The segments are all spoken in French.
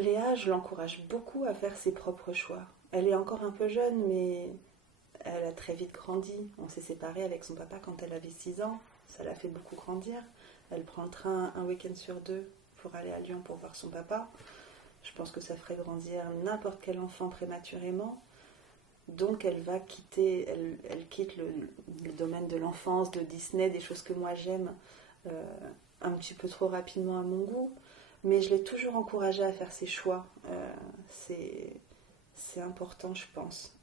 Léa, je l'encourage beaucoup à faire ses propres choix. Elle est encore un peu jeune, mais elle a très vite grandi. On s'est séparés avec son papa quand elle avait 6 ans. Ça l'a fait beaucoup grandir. Elle prend le train un week-end sur 2 pour aller à Lyon pour voir son papa. Je pense que ça ferait grandir n'importe quel enfant prématurément. Donc elle quitte le domaine de l'enfance, de Disney, des choses que moi j'aime, euh, un petit peu trop rapidement à mon goût. Mais je l'ai toujours encouragée à faire ses choix. C'est, c'est important, je pense.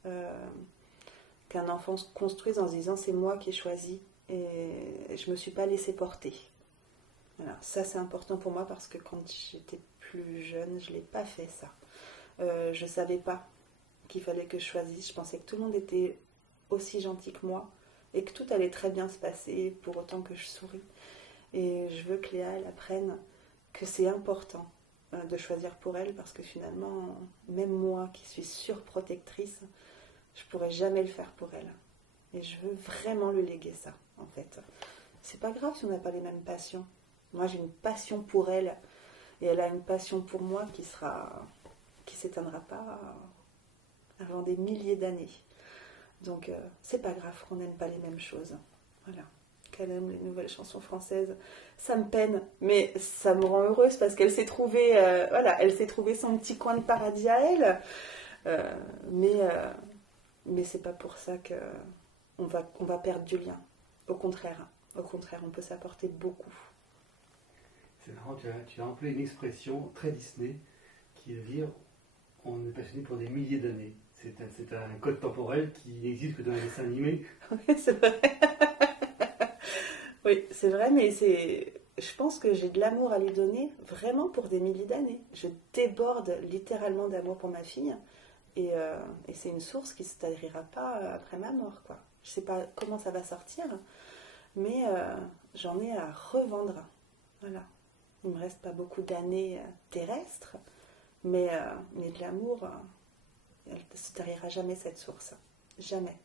Qu'un enfant se construise en se disant c'est moi qui ai choisi et je ne me suis pas laissée porter. Voilà, ça c'est important pour moi parce que quand j'étais plus jeune, je ne l'ai pas fait ça. Je ne savais pas qu'il fallait que je choisisse. Je pensais que tout le monde était aussi gentil que moi et que tout allait très bien se passer pour autant que je souris. Et je veux que Léa elle apprenne que c'est important de choisir pour elle parce que finalement, même moi qui suis surprotectrice, je pourrais jamais le faire pour elle. Et je veux vraiment lui léguer ça, en fait. C'est pas grave si on n'a pas les mêmes passions. Moi, j'ai une passion pour elle et elle a une passion pour moi qui s'éteindra pas avant des milliers d'années. Donc, c'est pas grave qu'on n'aime pas les mêmes choses. Voilà. Qu'elle aime les nouvelles chansons françaises, ça me peine, mais ça me rend heureuse parce qu'elle s'est trouvée, voilà, elle s'est trouvée son petit coin de paradis à elle. Euh, mais, euh, mais c'est pas pour ça que on va perdre du lien. Au contraire, on peut s'apporter beaucoup. C'est marrant, tu as employé une expression très Disney qui veut dire on est passionné pour des milliers d'années. C'est un code temporel qui n'existe que dans les dessins animés. Oui, c'est vrai. Oui, c'est vrai, mais je pense que j'ai de l'amour à lui donner vraiment pour des milliers d'années. Je déborde littéralement d'amour pour ma fille et c'est une source qui ne se tarira pas après ma mort, quoi. Je sais pas comment ça va sortir, mais j'en ai à revendre. Voilà. Il me reste pas beaucoup d'années terrestres, mais de l'amour, elle ne se tarira jamais cette source. Jamais.